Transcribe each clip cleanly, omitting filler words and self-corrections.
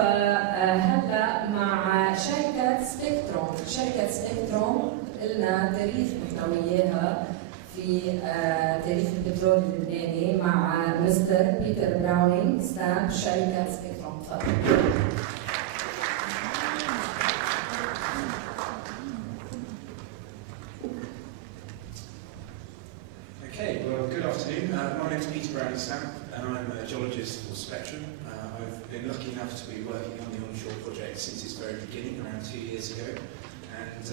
هلا مع شركة سبيكتروم. شركة سبيكتروم لنا تاريخ محتوياها في تاريخ البترول اللبناني مع مستر بيتر براونينج ستاف شركة سبيكتروم. تفضل. Okay, well, good afternoon. My name is Peter Browning Stamp, and I'm a geologist for Spectrum. I've been lucky enough to be working on the onshore project since its very beginning, around 2 years ago. And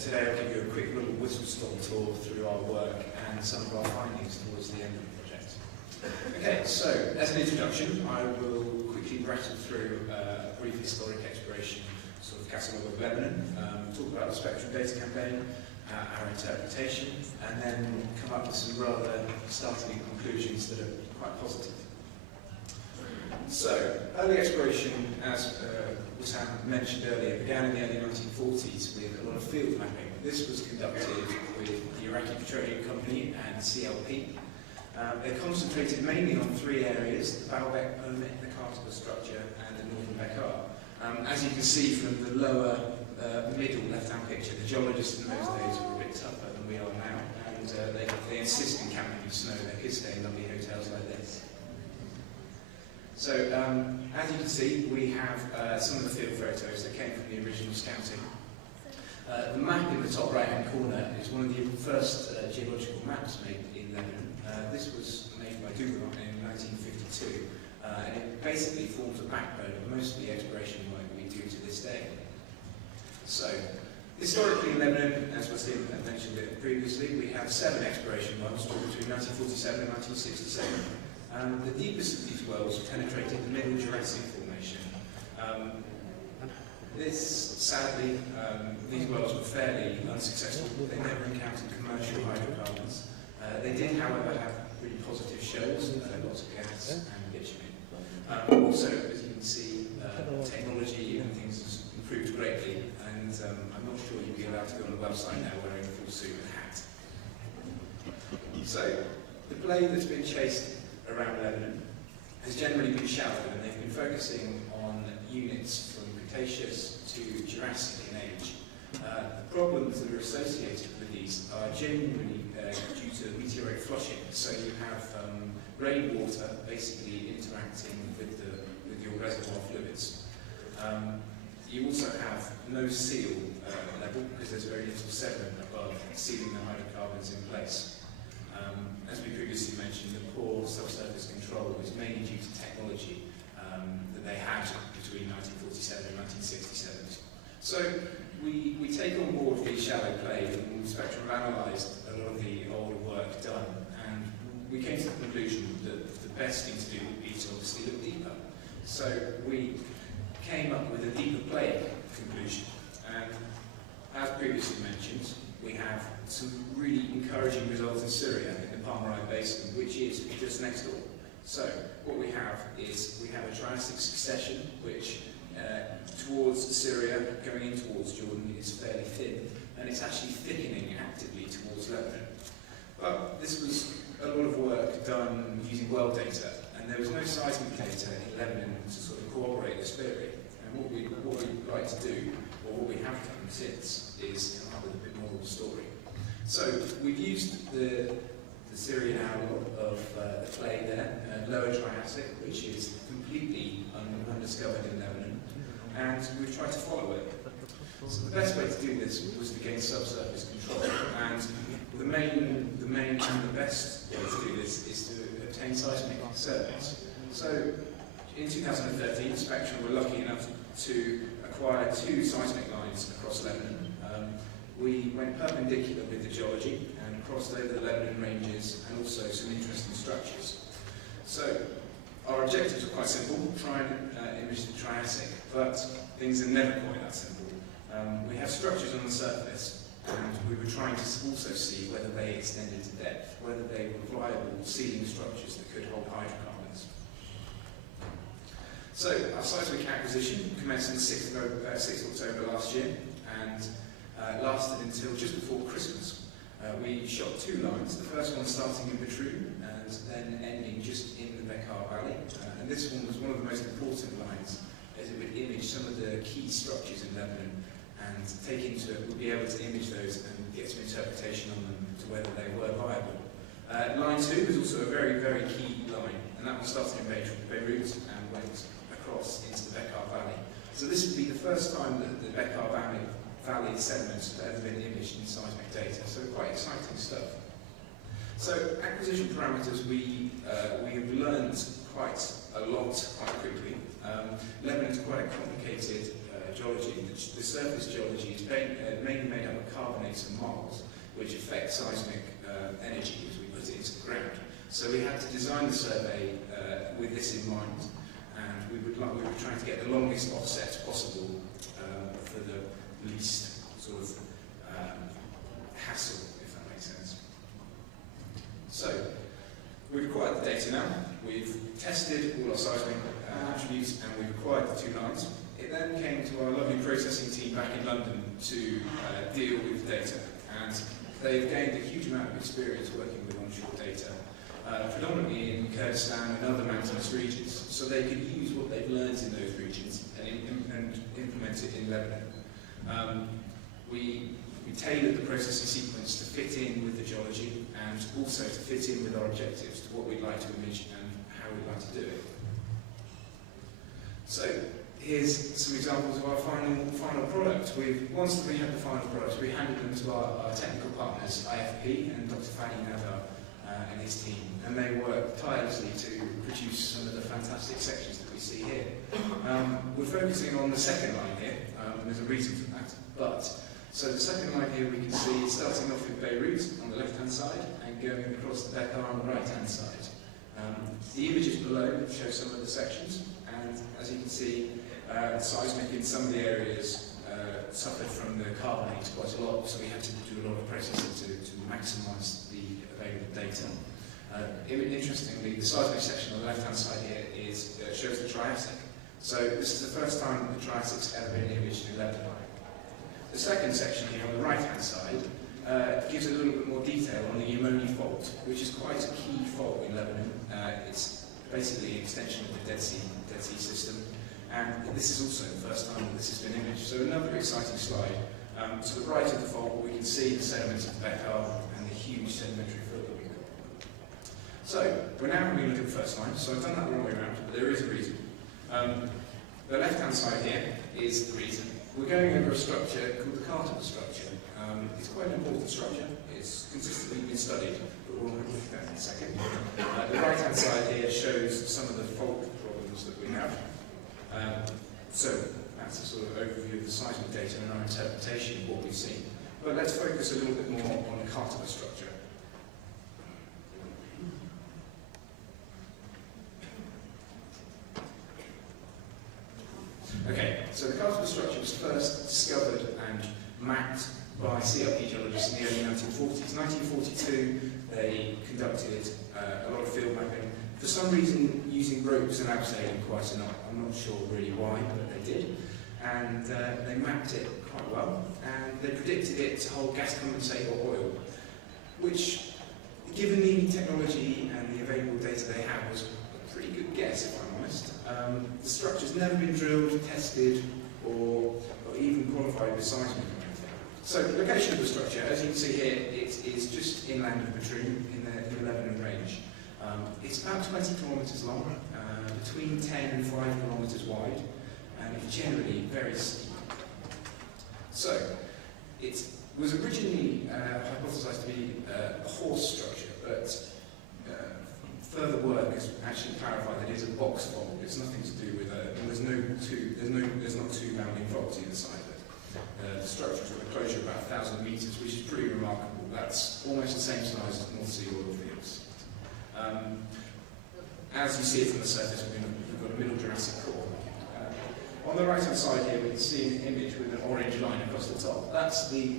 today I'll give you a quick little whistle-stop tour through our work and some of our findings towards the end of the project. Okay, so as an introduction, I will quickly rattle through a brief historic exploration sort of catalogue of Lebanon, talk about the Spectrum data campaign, our interpretation, and then come up with some rather startling conclusions that are quite positive. So, early exploration, as Sam mentioned earlier, began in the early 1940s with a lot of field mapping. This was conducted with the Iraqi Petroleum Company and L.P.A. They concentrated mainly on three areas: the Baalbek permit, the Carter structure, and the northern Bekaa. As you can see from the lower middle left-hand picture, the geologists in those days were a bit tougher than we are now, and they insist in camping in snow. They could stay in lovely hotels like this. So, as you can see, we have some of the field photos that came from the original scouting. The map in the top right-hand corner is one of the first geological maps made in Lebanon. This was made by Dougal in 1952, and it basically forms a backbone of most of the exploration work we do to this day. So, historically in Lebanon, as Wasim had mentioned it previously, we have 7 exploration wells between 1947 and 1967. The deepest of these wells penetrated the Middle Jurassic Formation. Sadly, these wells were fairly unsuccessful. They never encountered commercial hydrocarbons. They did, however, have really positive shows, lots of gas and bitumen. Also, as you can see, technology and things has improved greatly, and I'm not sure you'd be allowed to go on the website now wearing a full suit and hat. So, the blade that's been chased around Lebanon has generally been shallow, and they've been focusing on units from Cretaceous to Jurassic in age. The problems that are associated with these are genuinely due to meteoric flushing. So you have rainwater basically interacting with your reservoir fluids. You also have no seal level because there's very little sediment above sealing the hydrocarbons in place. As we previously mentioned, the poor subsurface control is mainly due to technology that they had between 1947 and 1967. So we take on board the shallow play, and Spectrum analysed a lot of the older work done, and we came to the conclusion that the best thing to do would be to obviously look deeper. So we came up with a deeper play conclusion, and as previously mentioned, we have some really encouraging results in Syria in the Palmyrite Basin, which is just next door. So what we have is we have a Triassic succession, which towards Syria, going in towards Jordan, is fairly thin, and it's actually thickening actively towards Lebanon. But this was a lot of work done using well data, and there was no seismic data in Lebanon to sort of corroborate this theory. And what we'd like to do, or what we have done since, is come up with a bit more of a story. So we've used the Syrian analog of the clay there, Lower Triassic, which is completely undiscovered in Lebanon, and we've tried to follow it. So the best way to do this was to gain subsurface control, and the main and the best way to do this is to obtain seismic surveys. So in 2013, Spectrum were lucky enough to acquire 2 seismic lines across Lebanon. We went perpendicular with the geology and crossed over the Lebanon ranges and also some interesting structures. So our objectives were quite simple: try and image the Triassic, but things are never quite that simple. We have structures on the surface, and we were trying to also see whether they extended to depth, whether they were viable sealing structures that could hold hydrocarbons. So our seismic acquisition commenced on the 6th of October last year, and lasted until just before Christmas. We shot 2 lines, the first one starting in Petroleum and then ending just in the Bekaa Valley. And this one was one of the most important lines, as it would some of the key structures in Lebanon and we'll be able to image those and get some interpretation on them to whether they were viable. Line 2 is also a very, very key line, and that one started in Beirut and went across into the Bekaa Valley. So this would be the first time that the Bekaa Valley sediments have ever been imaged in seismic data, so quite exciting stuff. So acquisition parameters, we have learned quite a lot quite quickly. Lebanon is quite a complicated geology. The surface geology is mainly made up of carbonates and marls, which affect seismic energy as we put it into the ground. So we had to design the survey with this in mind, and we were trying to get the longest offset possible for the least sort of hassle, if that makes sense. So we've acquired the data now. We've tested all our seismic attributes, and we've acquired the 2 lines. It then came to our lovely processing team back in London to deal with data, and they've gained a huge amount of experience working with onshore data, predominantly in Kurdistan and other mountainous regions, so they could use what they've learned in those regions and implement it in Lebanon. We tailored the processing sequence to fit in with the geology and also to fit in with our objectives, to what we'd like to image and how we'd like to do it. So here's some examples of our final product. Once we had the final product, we handed them to our technical partners, IFP and Dr. Fadi Nadar and his team, and they worked tirelessly to produce some of the fantastic sections that we see here. We're focusing on the second line here, there's a reason for that. So the second line here we can see starting off with Beirut on the left-hand side and going across the Bekaa on the right-hand side. The images below show some of the sections, and as you can see, seismic in some of the areas suffered from the carbonates quite a lot, so we had to do a lot of processing to maximise the available data. Interestingly, the seismic section on the left-hand side here shows the Triassic. So this is the first time that the Triassic's ever been imaged in Lebanon. The second section here on the right-hand side gives a little bit more detail on the Yemeni fault, which is quite a key fault in Lebanon. It's basically an extension of the Dead Sea system, and this is also the first time that this has been imaged. So another exciting slide. To the right of the fault, we can see the sediments of the Bekaa and the huge sedimentary fill that we've got. So we're now going to look at the first line. So I've done that the wrong way around, but there is a reason. The left-hand side here is the reason. We're going over a structure called the Carter structure. It's quite an important structure. It's consistently been studied, but we'll look at that in a second. The right-hand side here shows some of the fault problems that we have. So that's a sort of overview of the seismic data and our interpretation of what we've seen. But let's focus a little bit more on the Carter structure. Okay, so the Carter structure was first discovered and mapped by CLP geologists in the early 1940s. 1942, they conducted a lot of field mapping. For some reason, using ropes and abseiling quite a lot. I'm not sure really why, but they did. And they mapped it quite well, and they predicted it to hold gas condensate or oil, which, given the technology and the available data they had, was a pretty good guess, if I'm honest. The structure's never been drilled, tested, or even qualified with seismic or anything. So the location of the structure, as you can see here, it is just inland of Petroleum in the Lebanon range. It's about 20 kilometres long, between 10 and 5 kilometres wide, and it's generally very steep. So it was originally hypothesised to be a horse structure, but further work has actually clarified that it is a box fault. It's nothing to do with there's not two bounding faults either side of it. The structure has got a closure of about 1,000 metres, which is pretty remarkable. That's almost the same size as North Sea oil fields. As you see it from the surface, we've got a middle Jurassic core. On the right-hand side here, we can see an image with an orange line across the top. That's the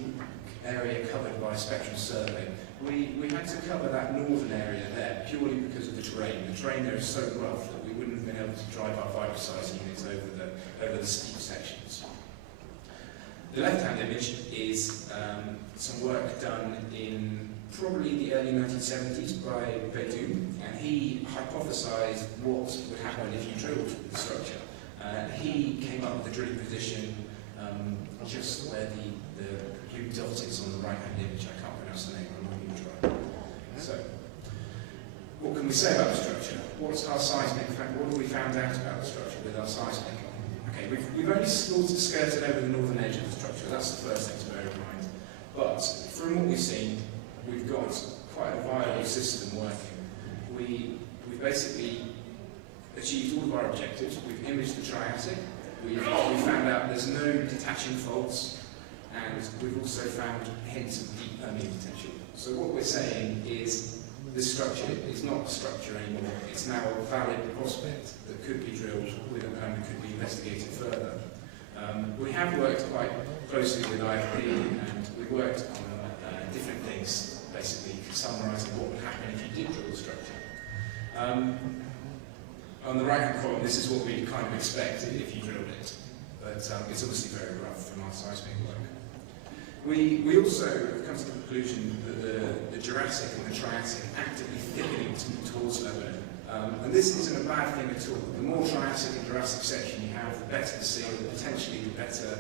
area covered by a spectrum survey. We had to cover that northern area there purely because of the terrain. The terrain there is so rough that we wouldn't have been able to drive our fibre-size units over the steep sections. The left-hand image is some work done in probably the early 1970s by Beydoun, and he hypothesised what would happen if you drilled the structure. He came up with the drilling position just where the blue dot is on the right-hand image. I can't pronounce the name, I'm not even trying. So, what can we say about the structure? What's our seismic? What have we found out about the structure with our seismic? Okay, we've only sort of skirted over the northern edge of the structure. That's the first thing to bear in mind. But from what we've seen, we've got quite a viable system working. We've basically achieved all of our objectives. We've imaged the Triassic. We've found out there's no detaching faults, and we've also found hints of deep Permian potential. So what we're saying is this structure is not a structure anymore. It's now a valid prospect that could be drilled with and could be investigated further. We have worked quite closely with L.P.A, and we worked on different things, basically summarising what would happen if you did drill the structure. On the right-hand column, this is what we kind of expected if you drilled it, but it's obviously very rough from our seismic work. We also have come to the conclusion that the Jurassic and the Triassic are actively thickening towards Lebanon. And this isn't a bad thing at all. The more Triassic and Jurassic section you have, the better the seal, potentially the better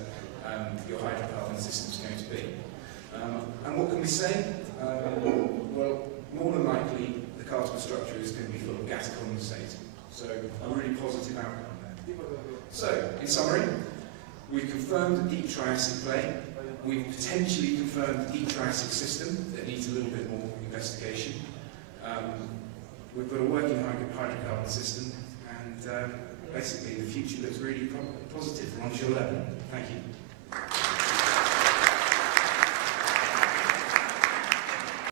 your hydrocarbon system is going to be. And what can we say? Well, more than likely, the cartable structure is going to be full of gas condensate. So, a really positive outcome there. So, in summary, we've confirmed the deep Triassic play. We've potentially confirmed the deep Triassic system that needs a little bit more investigation. We've got a working hydrocarbon system, and basically the future looks really positive for onshore Lebanon. Thank you.